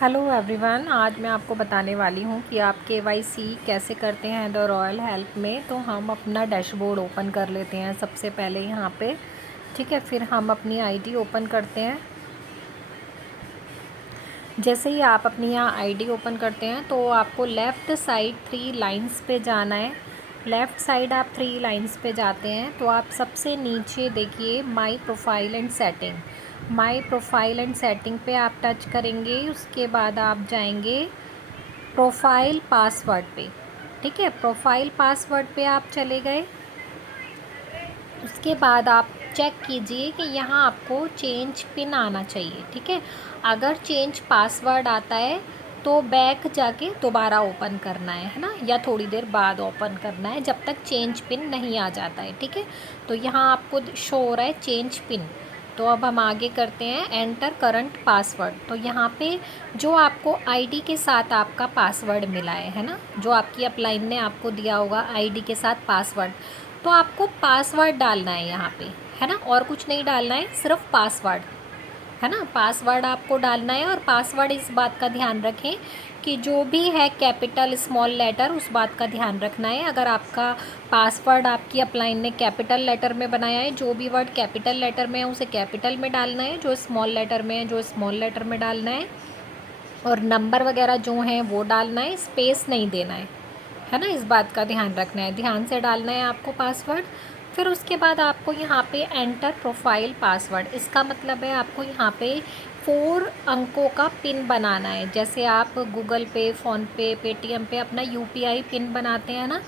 Hello everyone, आज मैं आपको बताने वाली हूँ कि आप केवाईसी कैसे करते हैं द रॉयल हेल्प में। तो हम अपना डैशबोर्ड ओपन कर लेते हैं सबसे पहले यहाँ पे। ठीक है, फिर हम अपनी आईडी ओपन करते हैं। जैसे ही आप अपनी यहाँ आईडी ओपन करते हैं तो आपको लेफ़्ट साइड 3 लाइंस पे जाना है। लेफ़्ट साइड आप 3 लाइंस पे जाते हैं तो आप सबसे नीचे देखिए my profile and setting. My profile and setting पे आप टच करेंगे, उसके बाद आप जाएंगे प्रोफाइल पासवर्ड पे। ठीक है, प्रोफाइल पासवर्ड पे आप चले गए। उसके बाद आप चेक कीजिए कि यहाँ आपको चेंज पिन आना चाहिए। ठीक है, अगर चेंज पासवर्ड आता है तो बैक जाके दोबारा ओपन करना है ना, या थोड़ी देर बाद ओपन करना है जब तक चेंज पिन नहीं आ जाता है। ठीक है, तो यहाँ आपको शो हो रहा है चेंज पिन। तो अब हम आगे करते हैं एंटर करंट पासवर्ड। तो यहाँ पे जो आपको आईडी के साथ आपका पासवर्ड मिला है ना, जो आपकी अपलाइन ने आपको दिया होगा आईडी के साथ पासवर्ड, तो आपको पासवर्ड डालना है यहाँ पे, है ना, और कुछ नहीं डालना है, सिर्फ पासवर्ड, है ना। पासवर्ड आपको डालना है, और पासवर्ड इस बात का ध्यान रखें कि जो भी है कैपिटल स्मॉल लेटर उस बात का ध्यान रखना है। अगर आपका पासवर्ड आपकी अपलाइन ने कैपिटल लेटर में बनाया है, जो भी वर्ड कैपिटल लेटर में है उसे कैपिटल में डालना है, जो स्मॉल लेटर में है जो स्मॉल लेटर में डालना है, और नंबर वगैरह जो हैं वो डालना है, स्पेस नहीं देना है ना। इस बात का ध्यान रखना है, ध्यान से डालना है आपको पासवर्ड। फिर उसके बाद आपको यहाँ पे एंटर प्रोफाइल पासवर्ड, इसका मतलब है आपको यहाँ पे 4 अंकों का पिन बनाना है। जैसे आप गूगल पे, फ़ोनपे, पेटीएम पे अपना यूपीआई पिन बनाते हैं ना,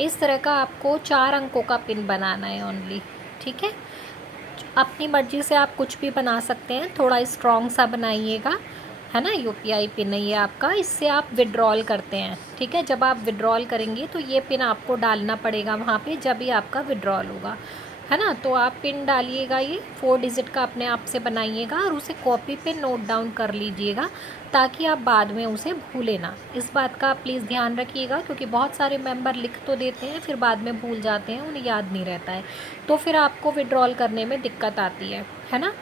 इस तरह का आपको 4 अंकों का पिन बनाना है ओनली। ठीक है, अपनी मर्ज़ी से आप कुछ भी बना सकते हैं, थोड़ा स्ट्रॉन्ग सा बनाइएगा, है ना। यूपीआई पिन है ये आपका, इससे आप विड्रॉल करते हैं। ठीक है, जब आप विड्रॉल करेंगे तो ये पिन आपको डालना पड़ेगा वहाँ पे जब भी आपका विड्रॉल होगा, है ना। तो आप पिन डालिएगा, ये 4 डिजिट का अपने आप से बनाइएगा, और उसे कॉपी पे नोट डाउन कर लीजिएगा ताकि आप बाद में उसे भूलें ना। इस बात का प्लीज़ ध्यान रखिएगा, क्योंकि बहुत सारे मेंबर लिख तो देते हैं फिर बाद में भूल जाते हैं, उन्हें याद नहीं रहता है, तो फिर आपको विड्रॉल करने में दिक्कत आती है ना।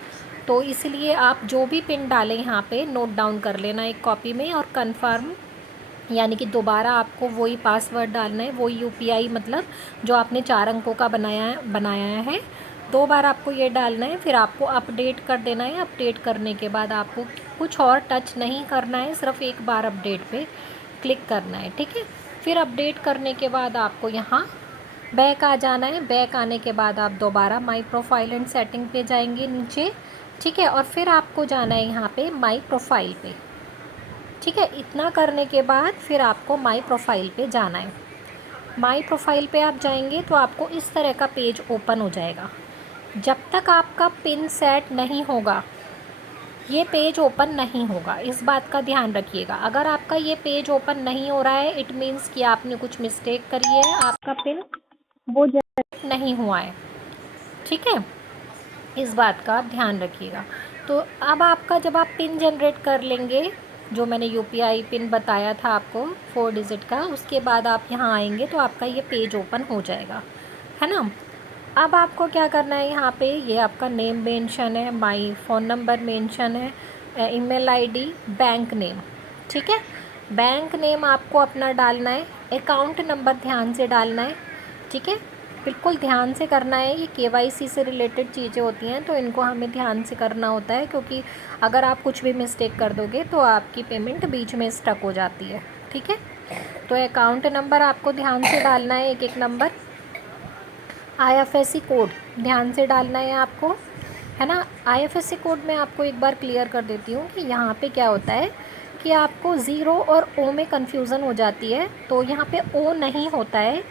तो इसलिए आप जो भी पिन डालें यहाँ पे नोट डाउन कर लेना एक कॉपी में, और कंफर्म यानी कि दोबारा आपको वही पासवर्ड डालना है, वही यूपीआई, मतलब जो आपने 4 अंकों का बनाया है 2 बार आपको ये डालना है। फिर आपको अपडेट कर देना है। अपडेट करने के बाद आपको कुछ और टच नहीं करना है, सिर्फ एक बार अपडेट पे क्लिक करना है। ठीक है, फिर अपडेट करने के बाद आपको यहाँ बैक आ जाना है। बैक आने के बाद आप दोबारा माई प्रोफाइल एंड सेटिंग पे जाएंगे नीचे। ठीक है, और फिर आपको जाना है यहाँ पे माई प्रोफाइल पे। ठीक है, इतना करने के बाद फिर आपको माई प्रोफाइल पे जाना है। माई प्रोफाइल पे आप जाएंगे तो आपको इस तरह का पेज ओपन हो जाएगा। जब तक आपका पिन सेट नहीं होगा ये पेज ओपन नहीं होगा, इस बात का ध्यान रखिएगा। अगर आपका ये पेज ओपन नहीं हो रहा है, इट मीन्स कि आपने कुछ मिस्टेक करी है, आपका पिन वो जनरेट नहीं हुआ है। ठीक है, इस बात का आप ध्यान रखिएगा। तो अब आपका जब आप पिन जनरेट कर लेंगे, जो मैंने यूपीआई पिन बताया था आपको 4 डिजिट का, उसके बाद आप यहाँ आएंगे तो आपका ये पेज ओपन हो जाएगा, है ना। अब आपको क्या करना है, यहाँ पे ये आपका नेम मेंशन है, माई फ़ोन नंबर मेंशन है, ईमेल आईडी, बैंक नेम। ठीक है, बैंक नेम आपको अपना डालना है, अकाउंट नंबर ध्यान से डालना है। ठीक है, बिल्कुल ध्यान से करना है, ये केवाईसी से रिलेटेड चीज़ें होती हैं तो इनको हमें ध्यान से करना होता है, क्योंकि अगर आप कुछ भी मिस्टेक कर दोगे तो आपकी पेमेंट बीच में स्टक हो जाती है। ठीक है, तो अकाउंट नंबर आपको ध्यान से डालना है, एक एक नंबर। आईएफएससी कोड ध्यान से डालना है आपको, है ना। आईएफएससी कोड में आपको एक बार क्लियर कर देती हूँ कि यहाँ पे क्या होता है कि आपको ज़ीरो और ओ में कन्फ्यूज़न हो जाती है, तो यहाँ पे ओ नहीं होता है,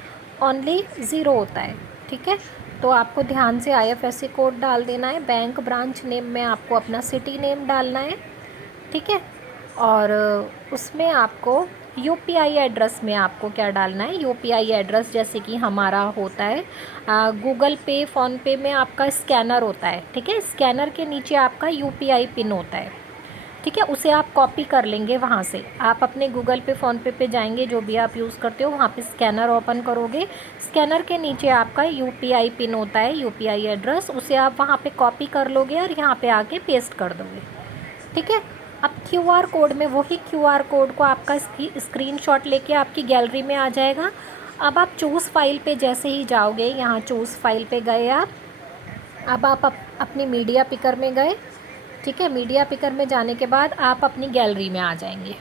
ओनली ज़ीरो होता है। ठीक है, तो आपको ध्यान से आईएफएससी कोड डाल देना है। बैंक ब्रांच नेम में आपको अपना सिटी नेम डालना है। ठीक है, और उसमें आपको यूपीआई एड्रेस में आपको क्या डालना है, यूपीआई एड्रेस जैसे कि हमारा होता है गूगल पे, फ़ोनपे में आपका स्कैनर होता है। ठीक है, स्कैनर के नीचे आपका यूपीआई पिन होता है। ठीक है, उसे आप कॉपी कर लेंगे वहाँ से। आप अपने गूगल पे, फ़ोनपे पे जाएंगे, जो भी आप यूज़ करते हो, वहाँ पे स्कैनर ओपन करोगे। स्कैनर के नीचे आपका यूपीआई पिन होता है, यूपीआई एड्रेस, उसे आप वहाँ पे कॉपी कर लोगे और यहाँ पे आके पेस्ट कर दोगे। ठीक है, अब क्यूआर कोड में वही क्यूआर कोड को आपका स्क्रीनशॉट लेके आपकी गैलरी में आ जाएगा। अब आप चूज़ फाइल पे जैसे ही जाओगे, यहाँ चूज़ फाइल पे गए आप, अब आप अपनी मीडिया पिकर में गए, ठीक है। मीडिया पिकर में जाने के बाद आप अपनी गैलरी में आ जाएंगे,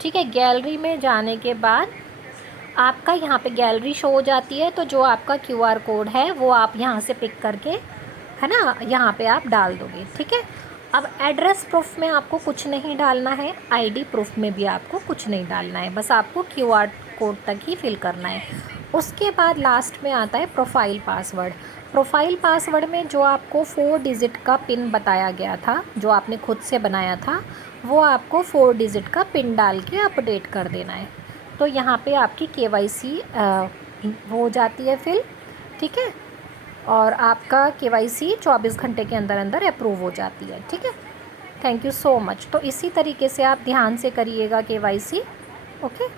ठीक है। गैलरी में जाने के बाद आपका यहाँ पे गैलरी शो हो जाती है, तो जो आपका क्यूआर कोड है वो आप यहाँ से पिक करके, है ना, यहाँ पे आप डाल दोगे, ठीक है। अब एड्रेस प्रूफ में आपको कुछ नहीं डालना है, आईडी प्रूफ में भी आपको कुछ नहीं डालना है, बस आपको क्यूआर कोड तक ही फिल करना है। उसके बाद लास्ट में आता है प्रोफाइल पासवर्ड। प्रोफाइल पासवर्ड में जो आपको 4 डिजिट का पिन बताया गया था, जो आपने खुद से बनाया था, वो आपको 4 डिजिट का पिन डाल के अपडेट कर देना है। तो यहाँ पे आपकी केवाईसी हो जाती है फिल, ठीक है। और आपका केवाईसी 24 घंटे के अंदर अंदर अप्रूव हो जाती है, ठीक है। Thank you so much. तो इसी तरीके से आप ध्यान से करिएगा केवाईसी, ओके।